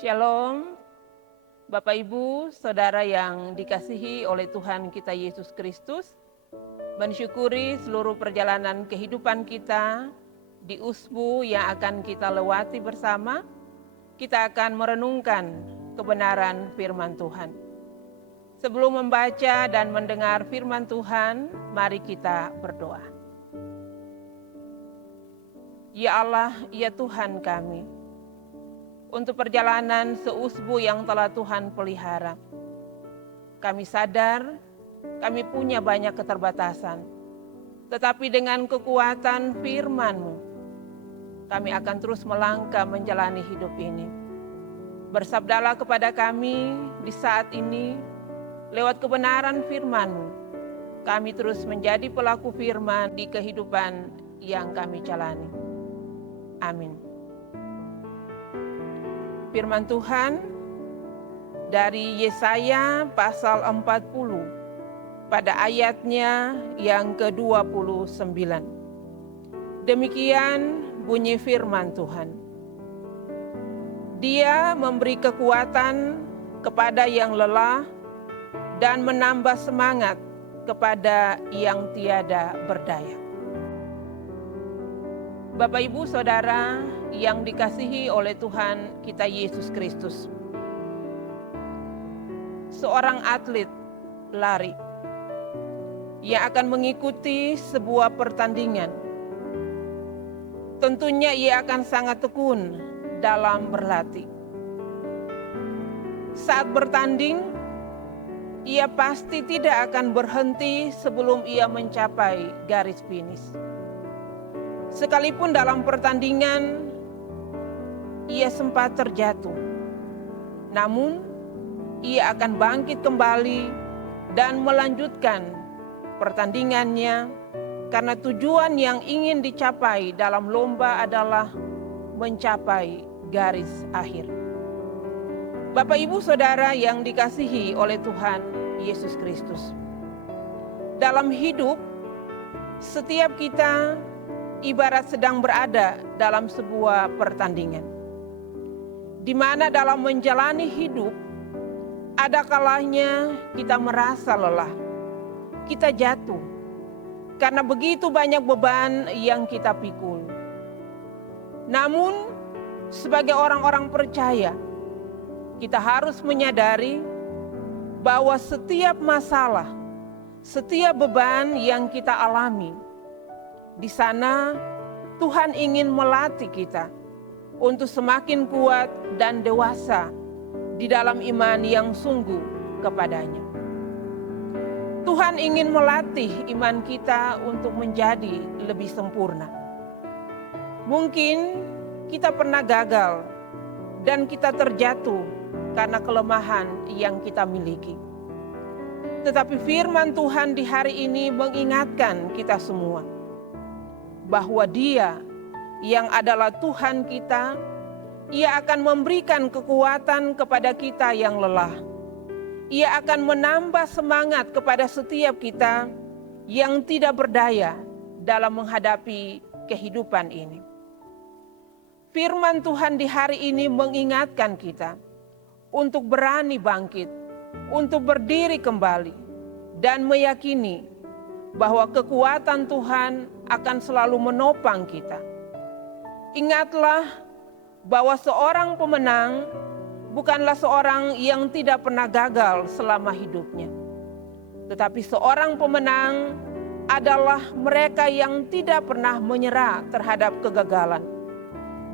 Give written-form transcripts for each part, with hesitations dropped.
Shalom, Bapak Ibu, Saudara yang dikasihi oleh Tuhan kita Yesus Kristus. Mensyukuri seluruh perjalanan kehidupan kita di usbu yang akan kita lewati bersama. Kita akan merenungkan kebenaran firman Tuhan. Sebelum membaca dan mendengar firman Tuhan, mari kita berdoa. Ya Allah, ya Tuhan kami, untuk perjalanan seusbu yang telah Tuhan pelihara. Kami sadar, kami punya banyak keterbatasan. Tetapi dengan kekuatan firman-Mu, kami akan terus melangkah menjalani hidup ini. Bersabdalah kepada kami di saat ini, lewat kebenaran firman-Mu, kami terus menjadi pelaku firman di kehidupan yang kami jalani. Amin. Firman Tuhan dari Yesaya pasal 40 pada ayatnya yang ke-29. Demikian bunyi firman Tuhan. Dia memberi kekuatan kepada yang lelah dan menambah semangat kepada yang tiada berdaya. Bapak, Ibu, Saudara yang dikasihi oleh Tuhan kita Yesus Kristus. Seorang atlet lari yang akan mengikuti sebuah pertandingan. Tentunya ia akan sangat tekun dalam berlatih. Saat bertanding, ia pasti tidak akan berhenti sebelum ia mencapai garis finish. Sekalipun dalam pertandingan ia sempat terjatuh, namun ia akan bangkit kembali dan melanjutkan pertandingannya karena tujuan yang ingin dicapai dalam lomba adalah mencapai garis akhir. Bapak, Ibu, Saudara yang dikasihi oleh Tuhan Yesus Kristus. Dalam hidup, setiap kita ibarat sedang berada dalam sebuah pertandingan, di mana dalam menjalani hidup ada kalanya kita merasa lelah, kita jatuh karena begitu banyak beban yang kita pikul. Namun sebagai orang-orang percaya, kita harus menyadari bahwa setiap masalah, setiap beban yang kita alami, di sana Tuhan ingin melatih kita untuk semakin kuat dan dewasa di dalam iman yang sungguh kepadanya. Tuhan ingin melatih iman kita untuk menjadi lebih sempurna. Mungkin kita pernah gagal dan kita terjatuh karena kelemahan yang kita miliki. Tetapi firman Tuhan di hari ini mengingatkan kita semua bahwa Dia yang adalah Tuhan kita, Ia akan memberikan kekuatan kepada kita yang lelah. Ia akan menambah semangat kepada setiap kita yang tidak berdaya dalam menghadapi kehidupan ini. Firman Tuhan di hari ini mengingatkan kita untuk berani bangkit, untuk berdiri kembali, dan meyakini bahwa kekuatan Tuhan akan selalu menopang kita. Ingatlah bahwa seorang pemenang bukanlah seorang yang tidak pernah gagal selama hidupnya. Tetapi seorang pemenang adalah mereka yang tidak pernah menyerah terhadap kegagalan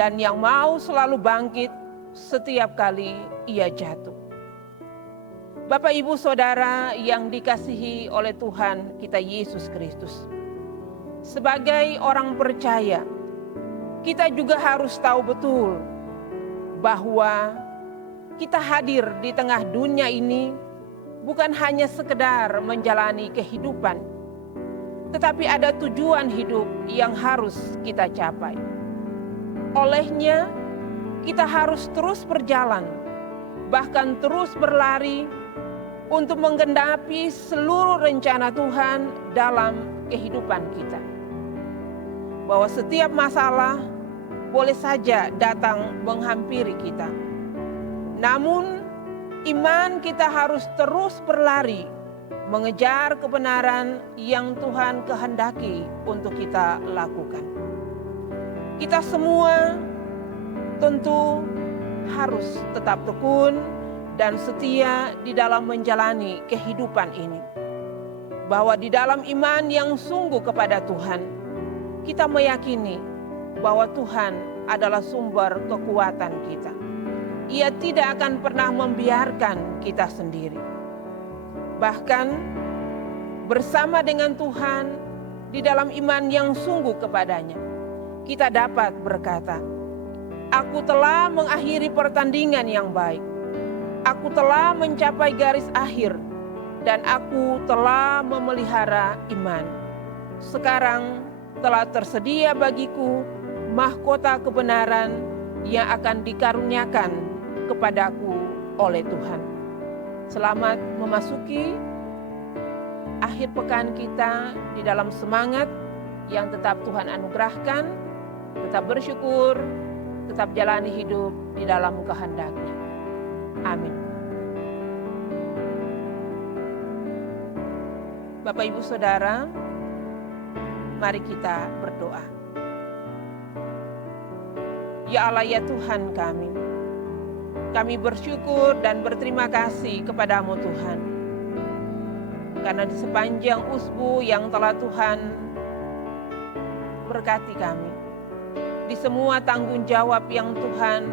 dan yang mau selalu bangkit setiap kali ia jatuh. Bapak, Ibu, Saudara yang dikasihi oleh Tuhan kita Yesus Kristus. Sebagai orang percaya, kita juga harus tahu betul bahwa kita hadir di tengah dunia ini bukan hanya sekedar menjalani kehidupan, tetapi ada tujuan hidup yang harus kita capai. Olehnya, kita harus terus berjalan, bahkan terus berlari untuk menggenapi seluruh rencana Tuhan dalam kehidupan kita. Bahwa setiap masalah boleh saja datang menghampiri kita. Namun iman kita harus terus berlari mengejar kebenaran yang Tuhan kehendaki untuk kita lakukan. Kita semua tentu harus tetap tekun dan setia di dalam menjalani kehidupan ini. Bahwa di dalam iman yang sungguh kepada Tuhan, kita meyakini bahwa Tuhan adalah sumber kekuatan kita. Ia tidak akan pernah membiarkan kita sendiri. Bahkan bersama dengan Tuhan di dalam iman yang sungguh kepadanya, kita dapat berkata, "Aku telah mengakhiri pertandingan yang baik. Aku telah mencapai garis akhir dan aku telah memelihara iman. Sekarang telah tersedia bagiku mahkota kebenaran yang akan dikaruniakan kepadaku oleh Tuhan." Selamat memasuki akhir pekan kita di dalam semangat yang tetap Tuhan anugerahkan, tetap bersyukur, tetap jalani hidup di dalam kehendak-Nya. Amin. Bapak, Ibu, Saudara, mari kita berdoa. Ya Allah, ya Tuhan kami bersyukur dan berterima kasih kepadamu Tuhan. Karena di sepanjang usbu yang telah Tuhan berkati kami, di semua tanggung jawab yang Tuhan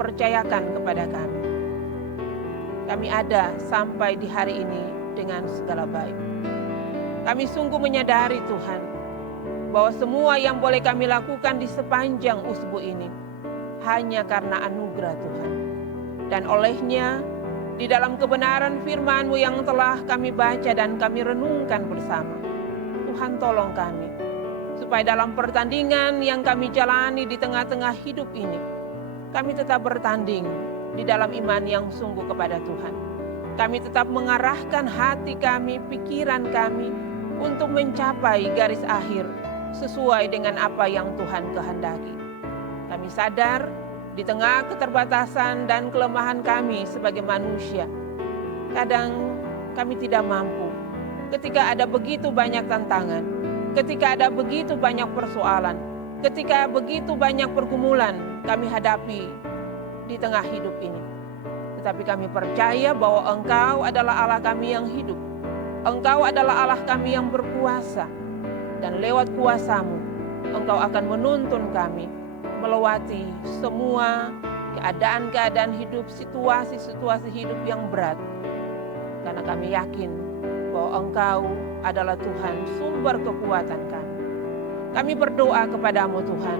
percayakan kepada kami ada sampai di hari ini dengan segala baik. Kami sungguh menyadari Tuhan, bahwa semua yang boleh kami lakukan di sepanjang usbu ini hanya karena anugerah Tuhan. Dan olehnya, di dalam kebenaran firman-Mu yang telah kami baca dan kami renungkan bersama, Tuhan tolong kami, supaya dalam pertandingan yang kami jalani di tengah-tengah hidup ini, kami tetap bertanding di dalam iman yang sungguh kepada Tuhan. Kami tetap mengarahkan hati kami, pikiran kami, untuk mencapai garis akhir sesuai dengan apa yang Tuhan kehendaki. Kami sadar di tengah keterbatasan dan kelemahan kami sebagai manusia, kadang kami tidak mampu. Ketika ada begitu banyak tantangan, ketika ada begitu banyak persoalan, ketika begitu banyak pergumulan kami hadapi di tengah hidup ini. Tetapi kami percaya bahwa Engkau adalah Allah kami yang hidup. Engkau adalah Allah kami yang berkuasa. Dan lewat kuasa-Mu, Engkau akan menuntun kami melewati semua keadaan-keadaan hidup, situasi-situasi hidup yang berat. Karena kami yakin bahwa Engkau adalah Tuhan, sumber kekuatan kami. Kami berdoa kepadamu Tuhan,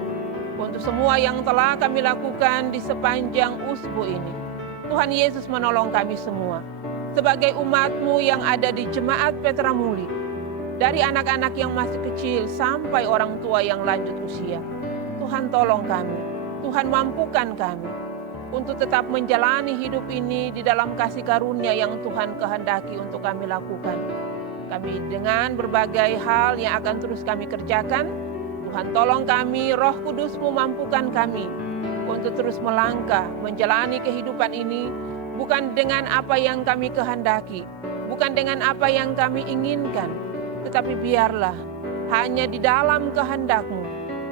untuk semua yang telah kami lakukan di sepanjang usbu ini. Tuhan Yesus menolong kami semua, sebagai umat-Mu yang ada di Jemaat Petra Muli, dari anak-anak yang masih kecil sampai orang tua yang lanjut usia. Tuhan tolong kami, Tuhan mampukan kami untuk tetap menjalani hidup ini di dalam kasih karunia yang Tuhan kehendaki untuk kami lakukan. Kami dengan berbagai hal yang akan terus kami kerjakan, Tuhan tolong kami, Roh Kudus-Mu mampukan kami untuk terus melangkah menjalani kehidupan ini, bukan dengan apa yang kami kehendaki, bukan dengan apa yang kami inginkan, tetapi biarlah hanya di dalam kehendak-Mu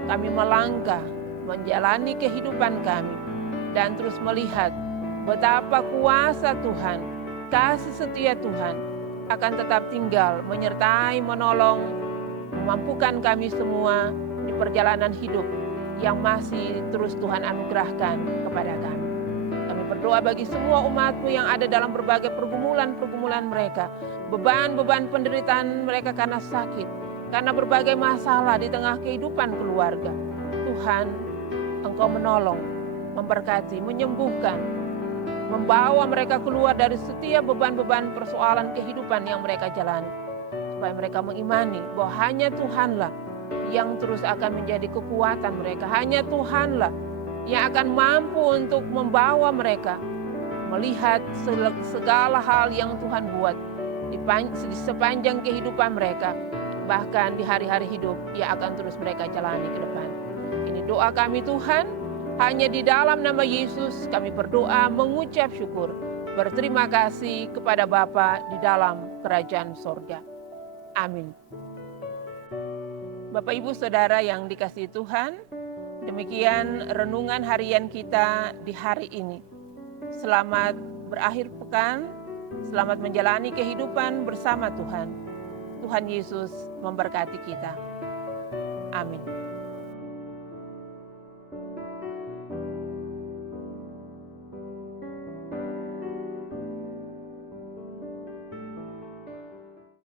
kami melangkah menjalani kehidupan kami dan terus melihat betapa kuasa Tuhan, kasih setia Tuhan akan tetap tinggal menyertai, menolong, memampukan kami semua di perjalanan hidup yang masih terus Tuhan anugerahkan kepada kami. Kami berdoa bagi semua umat-Mu yang ada dalam berbagai pergumulan-pergumulan mereka, beban-beban penderitaan mereka karena sakit, karena berbagai masalah di tengah kehidupan keluarga. Tuhan, Engkau menolong, memberkati, menyembuhkan, membawa mereka keluar dari setiap beban-beban persoalan kehidupan yang mereka jalani. Supaya mereka mengimani bahwa hanya Tuhanlah yang terus akan menjadi kekuatan mereka. Hanya Tuhanlah yang akan mampu untuk membawa mereka melihat segala hal yang Tuhan buat di sepanjang kehidupan mereka. Bahkan di hari-hari hidup yang akan terus mereka jalani ke depan. Ini doa kami Tuhan, Hanya di dalam nama Yesus kami berdoa mengucap syukur. Berterima kasih kepada Bapa di dalam kerajaan sorga. Amin. Bapak Ibu Saudara yang dikasihi Tuhan, demikian renungan harian kita di hari ini. Selamat berakhir pekan, selamat menjalani kehidupan bersama Tuhan. Tuhan Yesus memberkati kita. Amin.